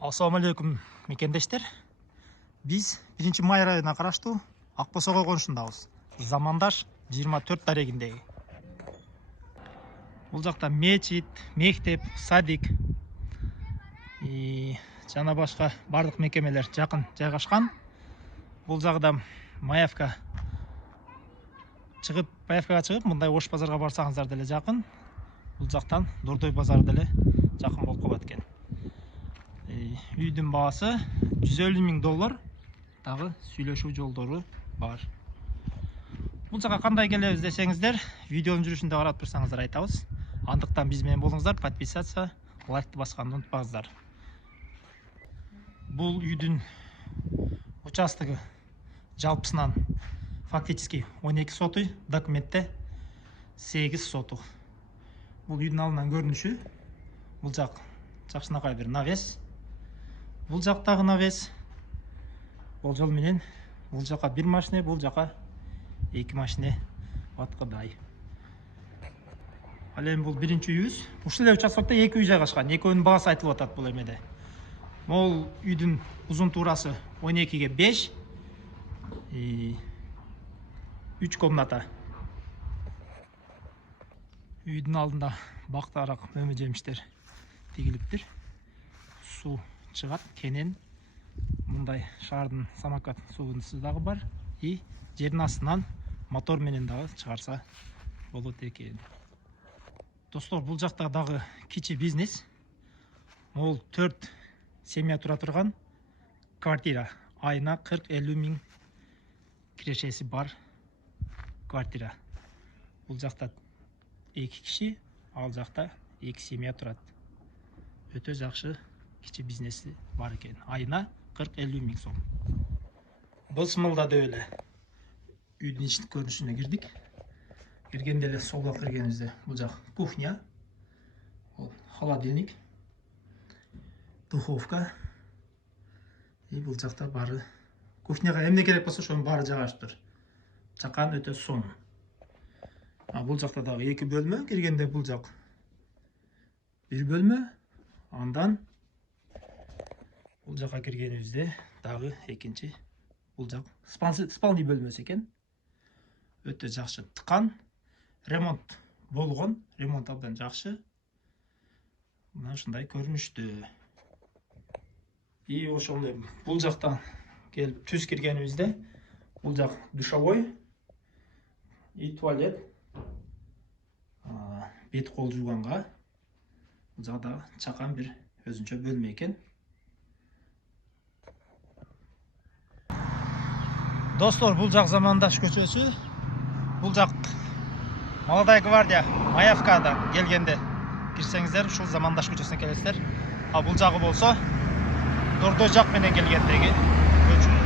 Ассалаумалейкум мекендештер. Биз 1 май айына караштуу Акбосого конушундабыз. Замандаш 24 дарегиндеги. Бул жакта мечит, мектеп, садик жана башка бардык мекемелер жакын жайгашкан. Бул жагда Маевкага чыгып, мындай Ош базарга барсаңыздар деле жакын. Бул жактан Дордой базары деле жакын болуп калат экен. Үйдүн баасы $150,000. Дагы сүйлөшүү жолдору бар. Бул жака кандай келебиз десеңиздер, видеонун жүрүшүндө карап турсаңыздар айтабыз. Андыктан биз менен болуңуздар, подписаться, лайкты басканды унутпаңыздар. Бул үйдүн участогы жалпысынан фактически 12 соту, документте 8 соту. Бул үйдүн алдынан көрүнүшү. Бул жак жакшынакай бир навес. Бул жактагы навес. Бул жол менен бул жака 1 машина, бул жака 2 машина аткыдай. Ал эми бул биринчи үйүбүз. Ушул эле участокто 2 үй жайгашкан. Экөөнүн баасы айтылып атат бул эмеде. Могул үйдүн узун туурасы 12ге 5. 3 комната. Үйдүн алдында бактарак мөмө жемиштер тигилиптир. Суу чыгат, кенен мындай шаардын самокат суунусу дагы бар. Жердин астынан мотор менен дагы чыгарса болот экен. Достор, бул жакта дагы кичи бизнес. Могул 4 семья тура турган квартира. Айына 40-50 миң кирешеси бар квартира. Бул жакта 2 киши, ал жакта 2 семья турат. Өтө жакшы кичи бизнеси бар экен. Айына 40-50 миң сом. Босмолда да эле. Үйдүн ички көрүнүшүнө кирдик. Киргенде эле сол жак киргенибизде бул жак кухня. Бул холодильник, духовка. Бул жакта бары кухняга эмне керек болсо ошонун баары жайгашыптыр. Жакан өтө сонун. Бул жакта дагы 2 бөлмө. Киргенде бул жак 1 бөлмө. Андан бул жака киргенибизде дагы экинчи бул жак спальный бөлмөсү экен. Өтө жакшы тыкан. Ремонт болгон. Ремонт абдан жакшы. Мына ушундай көрүнүштү. Ошондой бул жактан келип түз киргенибизде бул жак душовой и туалет. Бет кол жууганга. Бул жакта чакан бир өзүнчө бөлмө экен. Достор, бул жак Замандаш көчөсү. Бул жак Молодая гвардия Маевкада келгенде кирсеңиздер, ушул Замандаш көчөсүнө келесиздер. Бул жагы болсо Дордой жак менен келгендеги көчө.